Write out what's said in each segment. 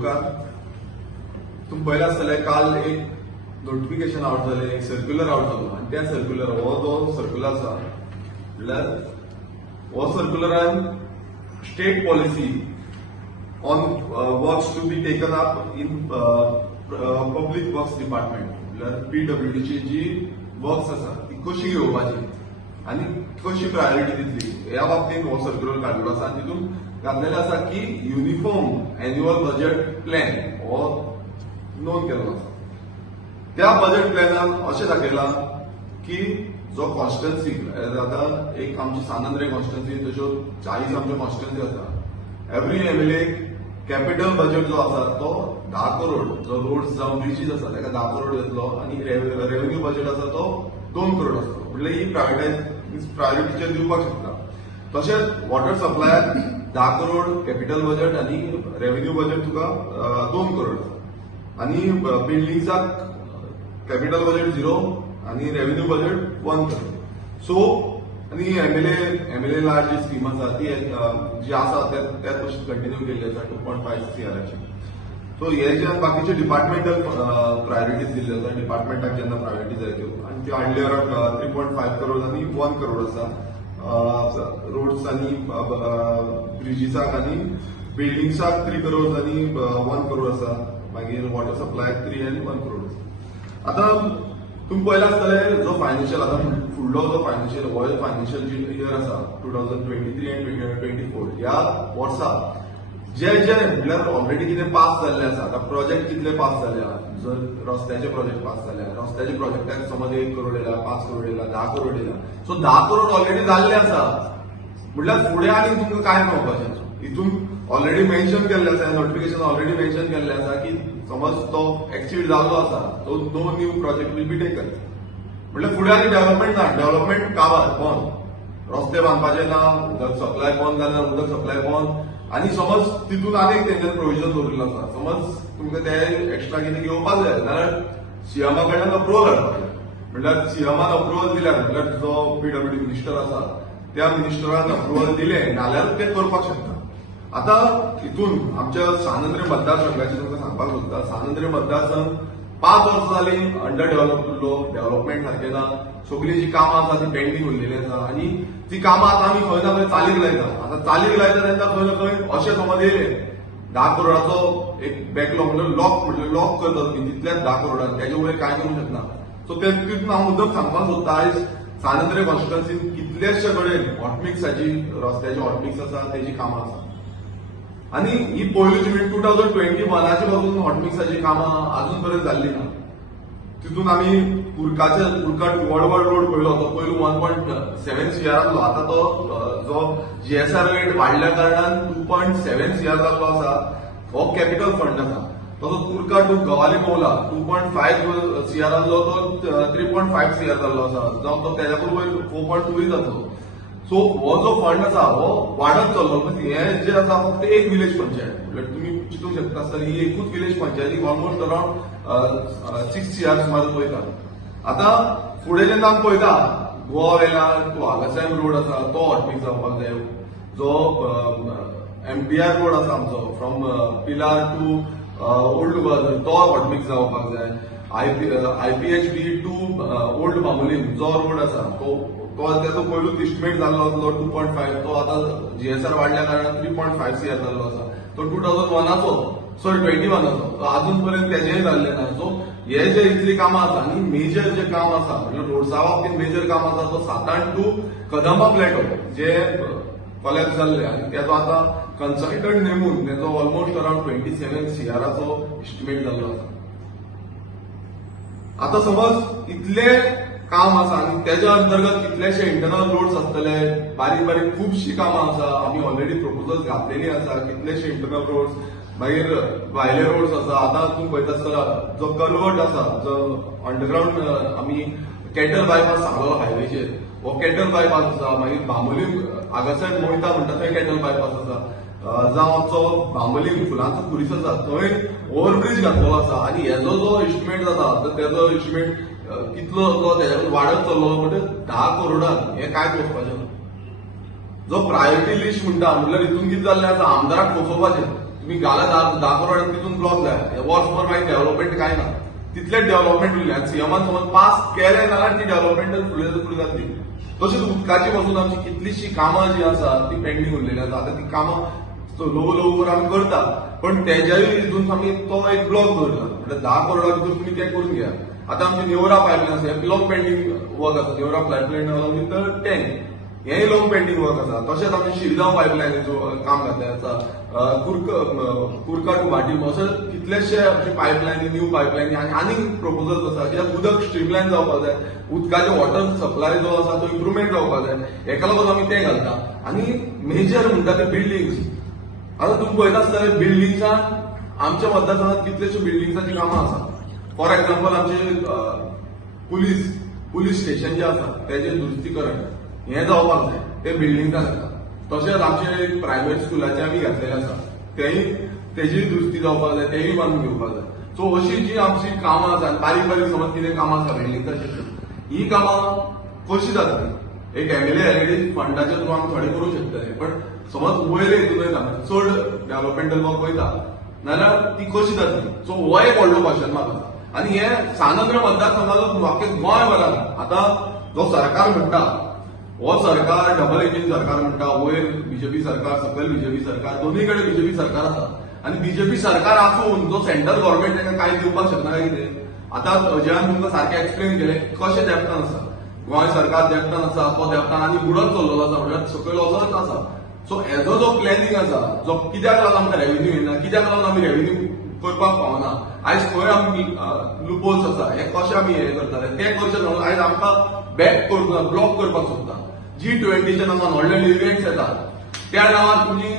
नमस्कार. तुम्ही पहिला आसतले काल एक नोटिफिकेशन आउट झाले, एक सर्क्युलर आउट झालो आणि त्या सर्क्युलर हो जो सर्क्युलर आसा म्हणल्यार हो सर्क्युलरान state policy on works to be taken up in public works department म्हणल्यार पीडब्ल्यूडीची जी वर्क्स आसा ती कशी घेवपाची आणि कशी प्रायोरिटी दितली ह्या बाबतीत हो सर्क्युलर काडिल्लो आसा. तितून घातलेलें आसा की युनिफॉर्म एन्युअल बजेट प्लॅन हो नोंद केल्लो आसा. त्या बजेट प्लॅनान अशें दाखयलां की जो कॉन्स्टिट्युएन्सी आतां एक आमची सानंद्रे कॉन्स्टिट्युएन्सी तश्यो 40 आमच्यो कॉन्स्टिट्युएन्सी आसा. एव्हरी एमएलए कॅपिटल बजेट जो आसा तो 10 करोड, जो रोड्स जावं ब्रिजीस आसा ताका 10 करोड येतलो आणि रेव्हेन्यू बजेट आसा तो 2 करोड आसतलो. म्हणजे ही प्रायोरिटीचेर दिवपाक शकता. तशेंच वॉटर सप्लायाक 10 करोड कॅपिटल बजेट आणि रेव्हेन्यू बजेट तुका 2 करोड आसा. आणि बिल्डिंग्साक कॅपिटल बजेट 0 आणि रेव्हेन्यू बजेट 1 करोड. सो आणि एमएलए लार्ज जी स्कीम आसा ती जी आसा त्या तशीच कंटिन्यू केल्ली आसा 2.5 CRची. सो हे जे बाकीचे डिपार्टमेंटल प्रायोरिटीज दिल्ले आसा, डिपार्टमेंटाक जेन्ना प्रायोरिटी जाय त्यो आणि त्यो हार्डली अराउंड 3.5 करोड आणि 1 करोड आसा. रोड्स आणि ब्रिजीसाक आणि बिल्डिंग्साक 3 करोड आणि 1 करोड आसा. मागीर वॉटर सप्लायाक 3 आणि 1 करोड आसा. आता तुम्ही पहिला आसतले जो फायनान्शियल आता फुडलो जो फायनान्शियल हो फायनान्शियल इयर आसा 2023 आणि 2024 ह्या वर्सा जे म्हणल्यार ऑलरेडी कितें पास जाल्ले आसा. आता प्रोजेक्ट कितले पास जाले, जर रस्त्याचे प्रोजेक्ट पास जाले, रस्त्याचे प्रोजेक्टाक समज 1 करोड येयला, 5 करोड येयला, 10 करोड येयला. सो 10 करोड ऑलरेडी जाल्ले आसा म्हणल्यार फुडें आनी तुमकां काय मेळपाचें. हितून ऑलरेडी मेन्शन केल्ले आसा, नोटिफिकेशन ऑलरेडी मेन्शन केल्ले आसा की समज तो एक्सिड जाल्लो आसा तो no new project will be taken. म्हणल्यार फुडें आनी डेव्हलपमेंट ना, डेव्हलपमेंट काबार बंद, रस्ते बांदपाचे ना, उदक सप्लाय बंद जाल्यार उदक सप्लाय बंद. आणि समज तितून आनीक तेंच्यानी प्रोविजन दवरिल्लो आसा. समज तुमकां ते एक्स्ट्रा कितें घेवपाक जाय जाल्यार सीएमा कडल्यान अप्रुवल हाडपाक जाय. म्हणल्यार सीएमान अप्रुवल दिल्यार म्हणल्यार जो पीडब्ल्यूडी मिनिस्टर आसा त्या मिनिस्टरान अप्रुवल दिलें नाल्यार ते करपाक शकता. आता हितून आमच्या सानंद्रे मतदारसंघाचे तुमकां सांगपाक सोदता. सानंद्रे मतदारसंघ 5 वर्सां जाली अंडर डेव्हलप उरलो, डेव्हलपमेंट सारकें ना. सगळी जी कामां आसा ती पेंडिंग उरलेली आसा आणि ती कामां आतां आमी खंय ना खंय चालीक लायता. आतां चालीक लायता तेन्ना खंय ना खंय अशें समज येयले 10 करोडाचो एक बॅकलॉग म्हणजे लॉक करता तुम्ही तितल्याच 10 करोडान, त्याच्या वयर काय करूंक शकना. सो तितून हांव मुद्दम सांगपाक सोदता आयज सानंद्रे कॉन्स्टिट्युएन्सीन कितलेशे कडेन हॉटमिक्साची रस्त्याची हॉटमिक्स आसा तेजी कामां आसा. आणि ही पयलीच 2021ची पासून हॉटमिक्साची कामां अजून पर्यंत जाल्ली ना. तितून आमी कुर्काट वडवड रोड पळयलो तो पयलो 1.7 CR आसलो. आता तो जो जीएसआर रेट वाडल्या कारणान 2.7 CR जाल्लो आसा. हो कॅपिटल फंड आसा. तसोच कुर्का टू गवाली मौला 2.5 CR आसलो तो 3.5 CR जाल्लो आसा. जावं तो तेच्या बरोबर 4.2 जातलो. सो हो जो फंड आसा हो वाडत चल्लो. हे जे आसा फक्त एक विलेज पंचायत म्हणजे तुम्ही चिंतूंक शकता आसतली ही एकूच विलेज पंचायतीक ऑलमोस्ट अराउंड 6 CR सुमार पळयता. आता फुडें जेन्ना आमी पळयता गोवा येयला तो हांगासार रोड आसा तो हॉटमिक्स जावपाक जाय. जो MTR रोड आसा आमचो from Pilar to old Goa तो हॉटमिक्स जावपाक जाय. IPHB टू ओल्ड बांबोलीम जो रोड आसा तो त्याचो पयलूच इस्टिमेट जाल्लो आसलो 2.5. तो आता जीएसआर वाडल्या कारणान 3.5 CR जाल्लो आसा. तो 2001चो 21चो तो अजून पर्यंत तेजेंय जाल्लें ना. सो हे जे इतली कामां आसा आणि मेजर जे काम आसा म्हणजे रोड्सा बाबतींत मेजर काम आसा तो सातान टू कदंबा प्लॅटो जे कॉलेज जाल्ले आणि त्याचो आता कन्सल्टंट नेमून तेचो ऑलमोस्ट अराउंड 27 CRचो इस्टिमेट जाल्लो आसा. आता समज इतले काम आसा आणि त्याच्या अंतर्गत कितलेशे इंटरनल रोड्स आसतले, बारीक बारीक खुबशी कामां आसा. आमी ऑलरेडी प्रपोजल्स घातलेली आसा कितलेशे इंटरनल रोड्स. मागीर भायले रोड्स आसा. आता तुम्ही पळयता आसतना जो कलवर्ट आसा जो अंडरग्राउंड आमी कॅटल बायपास सांगलो हायवेचेर हो कॅटल बायपास आसा. मागीर बांबोलीम हांगासर मोयता म्हणटा थंय कॅटल बायपास आसा. जावं आमचो बांबोलीम फुलांचो खुरीस आसा थंय ओव्हरब्रिज घातलेलो आसा. आणि हेजो जो इस्टिमेट जाता तर तेजो इस्टिमेट कितलो असलो त्याच्याकडून वाढत चाललो म्हणजे 10 करोडान हे काय पोचपाचें. जो प्रायोरिटी लिस्ट म्हणटा म्हणल्यार हितून कितें जाल्लें आसा आमदाराक पोचोवपाचें. तुम्ही घाला 10 करोड आणि तिथून ब्लॉक जाय वर्सभर मागीर डेव्हलपमेंट काय ना तितलेच डेव्हलपमेंट उरले आणि सीएमान समज पास केले जाल्यार ती डेव्हलपमेंट फुडें जातली. तशीच उदकाची पासून आमची कितलीशी कामां जी आसा ती पेंडिंग उरलेली आसा. आतां ती कामां ल्हव ल्हव आमी करता पण तेज्याय हितून आमी तो एक ब्लॉक दवरला म्हणजे 10 करोडा भितर तुम्ही ते करून घ्या. आतां आमची नेवरा पायपलायन आसा हे लॉंग पेंडिंग वर्क आसा. Neura pipeline along with tank हेय लॉंग पेंडिंग वर्क आसा. तशेंच आमी शिरगांव पायपलायनीचो काम घातलें आसा. कुरका टू भाटी अशे कितलेशे आमचे पायपलायनी न्यू पायपलायनी आनी प्रपोजल्स आसा कित्याक उदक स्ट्रीमलायन जावपाक जाय. उदकाचो वॉटर सप्लाय जो आसा तो इम्प्रुवमेंट जावपाक जाय. हेका लागून आमी ते घालता. आनी मेजर म्हणटा ते बिल्डिंग्स. आता तुम्ही पळयता आसतले बिल्डिंग्सान आमच्या मतदारसंघात कितलेशे बिल्डिंग्सांची कामां आसा. फॉर एक्झाम्पल आमचे पुलीस स्टेशन जे आसा तेजे दुरुस्तीकरण हें जावपाक जाय ते बिल्डिंगान जाता. तशेंच आमचे प्रायव्हेट स्कुलाचे आमी घातलेले आसा तेजी दुरुस्ती जावपाक जाय तेय बांदून घेवपाक जाय. सो अशी जी आमची कामां आसा बारीक बारीक समज कितें कामां आसा बिल्डिंगाची ही कामां कशी जातली. एक एमएलए फंडाच्या थ्रू आमी थोडे करूंक शकतले पण समज वयर हितून चड डेव्हलपमेंटल वर्क वयता नाल्यार ती कशी जातली. सो हो एक व्हडलो क्वेश्चन मार्क आसा. आनी हे सानंद्र मतदारसंघाचो म्हाका गोंयभरान आतां जो सरकार म्हणटा हो सरकार डबल इंजीन सरकार म्हणटा. वयर बीजेपी सरकार सकयल बीजेपी सरकार दोन्ही कडेन बीजेपी सरकार आसा. आनी बीजेपी सरकार आसून जो सेंट्रल गव्हर्नमेंट ताका कांय दिवपाक शकना काय कितें. आतां अजयान तुमकां सारकें एक्सप्लेन केलें कशें देंपतान आसा. गोंय सरकार देंपतान आसा तो देंपतान आनी बुडत चल्लोलो आसा म्हणल्यार सकयल वचत आसा. सो हेजो जो प्लॅनिंग आसा जो कित्याक लागून आमकां रेव्हेन्यू येना कित्याक लागून आमी रेव्हेन्यू करपाक पावना आयज खंय आमी लुपोल्स आसा हे कशें आमी हे करतले ते करचें न्हू. आयज आमकां बॅक करता ब्लॉक करपाक सोदता. G20च्या नांवान व्हडले इव्हेंट्स येतात त्या नांवान तुमी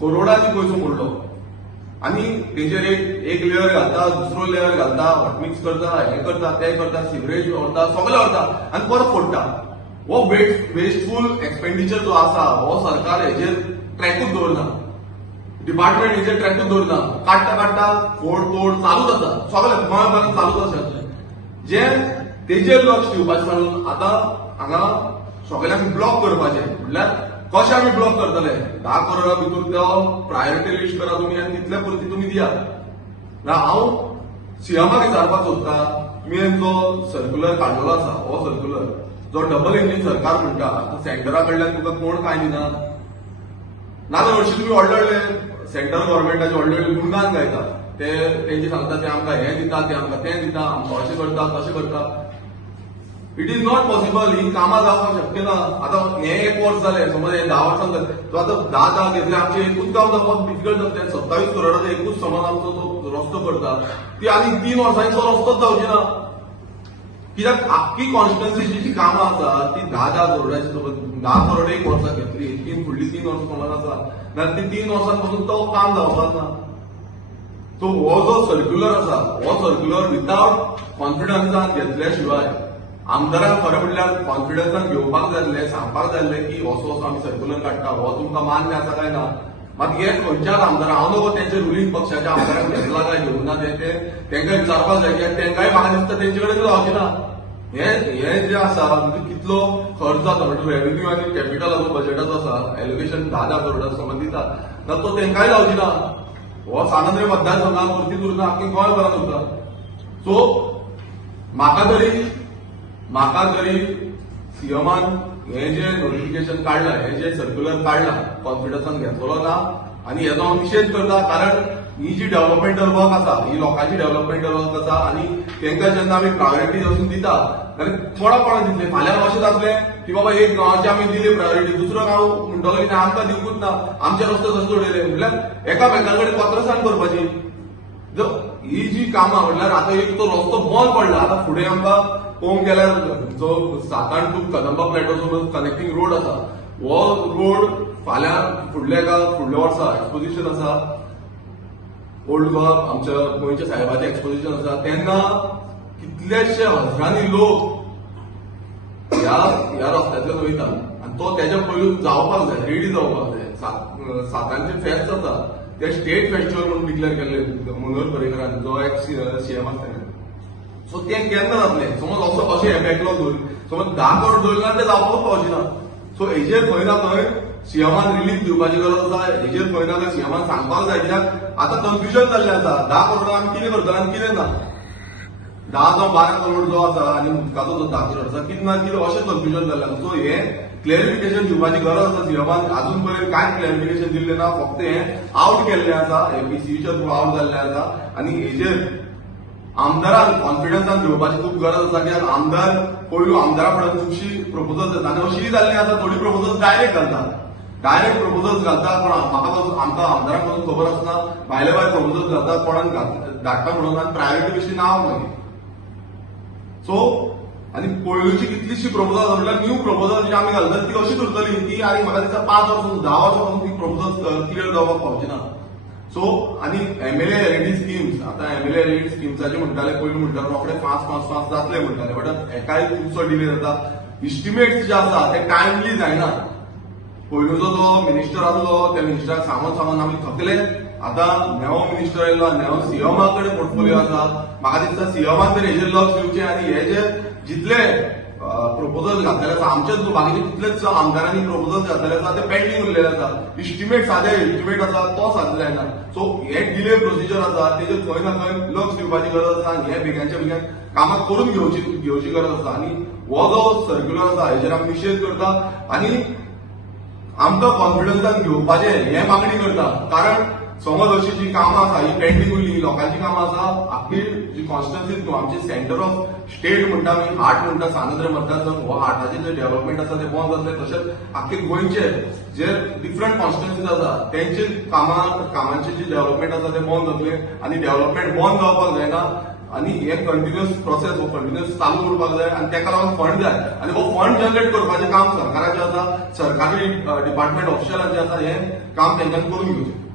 करोडांनी पयसो मोडलो आनी तेजेर एक लेयर घालता दुसरो लेयर घालता हॉट मिक्स करता हे करता ते करता सिवरेज व्हरता सगळें व्हरता आनी परत फोडटा. हो वेस्टफूल एक्सपेंडिचर जो आसा हो सरकार हेजेर ट्रॅकूच दवरना. डिपार्टमेंट हेजेर ट्रॅकूच दवरना. काडटा फोड तोड चालूच आसा सगळें गोंयभरान चालूच आसा. जे तेजेर लक्ष दिवपाचें म्हणून आतां हांगा सगळ्यांक ब्लॉक करपाचें म्हणल्यार कशें आमी ब्लॉक करतले. 10 करोडा भितर तो प्रायोरिटी लिस्ट करा तुमी आनी तितल्या पुरती तुमी दियात. हांव सीएमाक विचारपाक सोदतां तुमी जो सर्क्युलर काडलेलो आसा हो सर्क्युलर जो डबल इंजीन सरकार म्हणटा सेंटरा कडल्यान तुका कोण काय दिना नाजाल्यार हरशीं तुमी व्हडले व्हडले सेंट्रल गव्हर्नमेंटाचे व्हडले व्हडले गुणगान गायता. ते तेंचे सांगता ते आमकां हें दिता ते आमकां तें दिता आमकां अशें करता तशें करता. It is not possible. ही कामां जावपाक शक्य ना. आतां हें 1 वर्स जालें समज हे 10 वर्सां जालें तो आतां 10 घेतले आमचे एकूच काम जावपाक डिफिकल्ट जातलें. 27 करोडाचो एकूच समज आमचो तो रस्तो करता ती आनी 3 वर्सांनी तो रस्तोच जावची ना. कित्याक आख्खी कॉन्स्टिट्युएन्सीची जी कामां आसा ती 10 करोडाची 10 करोड 1 वर्सां घेतली फुडली 3 वर्सां समज आसा जाल्यार ती 3 वर्सां पासून तो काम जावपाक ना. सो हो जो सर्क्युलर आसा हो सर्क्युलर विदाउट कॉन्फिडन्सान घेतल्या शिवाय आमदारांक खरें म्हणल्यार कॉन्फिडन्सान घेवपाक जाय सांगपाक जाय की असो आमी सर्क्युलर काडटा हो तुमकां मान्य आसा काय ना. मात हे खंयच्याच आमदार हांव नको तेंचे रुलींग पक्षाच्या आमदारांक घेतला काय घेवूं ना ते तेंकां विचारपाक जाय कित्याक तेंकाय म्हाका दिसता तेंचे कडेन जावची ना. हे जे आसा म्हणजे कितलो खर्च जाता म्हणजे रेव्हेन्यू आनी कॅपिटलाचो बजेटाचो आसा एलोकेशन 10 करोडा समज दिता जाल्यार तो तेंकाय जावची ना. हो सानंद्र मतदारसंघात परतीच उरना आख्खी गोंयभरान उरता. सो म्हाका तरी सीएमान हे जे नोटिफिकेशन काढला हे जे सर्क्युलर काढला कॉन्फिडन्सान घेतलो ना आनी हेजो हांव निशेध करता. कारण ही जी डेव्हलपमेंटल वर्क आसा ही लोकांची डेव्हलपमेंटल वर्क आसा आनी तेंकां जेन्ना आमी प्रायोरिटी वचून दिता जाल्यार थोडा कोणाक दितले फाल्यां अशें जातलें की बाबा एक गांवाची आमी दिली प्रायोरिटी दुसरो गांव म्हणटलो की आमकां दिवंकूच ना आमचे रस्ते तशें उडयले म्हणल्यार एकामेकां कडेन पत्रसाण करपाची. ही जी कामां म्हणल्यार आतां एक तो रस्तो बंद पडला आतां फुडें आमकां पळोवंक गेल्यार जो सातान to Kadamba plateau connecting road आसा हो रोड फाल्यां फुडल्या वर्सा एक्सपोजिशन आसा ओल्ड गोवा आमच्या गोंयच्या साहेबाचें एक्सपोजिशन आसा तेन्ना कितलेशे हजारांनी लोक ह्या रस्त्यांतल्यान वयता आनी तो तेच्या पयलू जावपाक जाय रेडी जावपाक जाय. सातांचे फेस्त जाता ते स्टेट फेस्टिवल म्हणून डिक्लेअर केल्ले मनोहर पर्रीकरान जो एक सीएम आसता. सो ते केन्ना जातलें समज असो अशें बॅकलॉग दवरलें समज 10 करोड दवरले ते जावपाकूच पावचे ना. सो हेजेर खंय ना खंय सीएमान रिलीफ दिवपाची गरज आसा हेजेर खंय ना सीएमान सांगपाक जाय कित्याक आतां कन्फ्युजन जाल्लें आसा 10 करोड आमी कितें करतले आनी कितें ना 10 जावं 12 करोड जो आसा आनी उदकाचो जो 10 करोड आसा कितें ना कितें अशें कन्फ्युजन जाल्लें आसा सो हे क्लॅरिफिकेशन दिवपाची गरज आसा सीएमान अजून पर्यंत कांयच क्लॅरिफिकेशन दिल्लें ना फक्त हे आउट केल्लें आसा एपीसीच्या थ्रू आउट जाल्लें आसा आनी हेजेर आमदारांक कॉन्फिडन्सान घेवपाची खूब गरज आसा कित्याक आमदार पयलू आमदारा फुड्यान खुबशी प्रपोजल्स येता आनी अशीय जाल्ली आसा थोडी प्रपोजल्स डायरेक्ट डायरेक्ट प्रपोजल्स घालता पण म्हाका आमकां आमदारांक म्हणून खबर आसना भायले भायर प्रपोजल्स घालता कोणाक धाडटा म्हणून आनी प्रायोरिटी कशी नांव मागीर सो आनी पयलूची कितलीशी प्रपोजल्स म्हटल्यार न्यू प्रपोजल जी आमी घालतात ती अशीच उरतली ती आनी म्हाका दिसता 5 वर्सां 10 वर्सां पासून ती प्रपोजल्स क्लियर जावपाक पावची ना सो आनी एमएलए एलईडी स्किम्स आतां एमएलए एलईडी स्किम्साचे म्हणटाले पयलीं म्हणटाले रोखडे फास्ट जातले म्हणटाले बट एकाय खुबसो डिले जाता इस्टिमेट्स जे आसा ते टायमली जायना पयलूचो जो मिनिस्टर आसलो त्या मिनिस्टराक सांगून आमी थकले आतां नेवो मिनिस्टर आयलो नेवो सीएमा कडेन पोर्टफोलिओ आसा म्हाका दिसता सीएमान तर हेजेर लक्ष दिवचें आनी हे जे जितले प्रपोजल घातलेले आसा आमचेच बाकीचे कितलेच आमदारांनी प्रपोजल घातलेले आसा ते पेंडिंग उरलेले आसा इस्टिमेट सादे इस्टिमेट आसा तो सादले जायना सो हे डिले प्रोसिजर आसा तेजेर खंय ना खंय लक्ष दिवपाची गरज आसा आनी हे बेग्याच्या बेगीन कामां करून घेवची गरज आसा आनी हो जो सर्क्युलर आसा हेजेर आमी निशेध करता आनी आमकां कॉन्फिडन्सान घेवपाचें हे मागणी करता कारण समज अशी जी कामां आसा ही पेंडिंग उरली लोकांची कामां आसा आख्खी जी कॉन्स्टिट्युन्सी न्हू आमचे सेंटर ऑफ स्टेट म्हणटा आमी हार्ट म्हणटा सांद्र मतदारसंघ हो हार्टाचे जे डेव्हलपमेंट आसा ते बंद जातले तशेंच आख्खे गोंयचे जे डिफरंट कॉन्स्टिट्युन्सीज आसा तेंचे कामांचे जे डेव्हलपमेंट आसा ते बंद जातले आनी डेव्हलपमेंट बंद जावपाक जायना आनी हे कंटिन्युअस प्रोसेस हो कंटिन्युअस चालू उरपाक जाय आनी तेका लागून फंड जाय आनी हो फंड जनरेट करपाचें काम सरकाराचें आसा सरकारी डिपार्टमेंट ऑफिशियलांचें आसा हें काम तेंच्यांनी करून घेवचें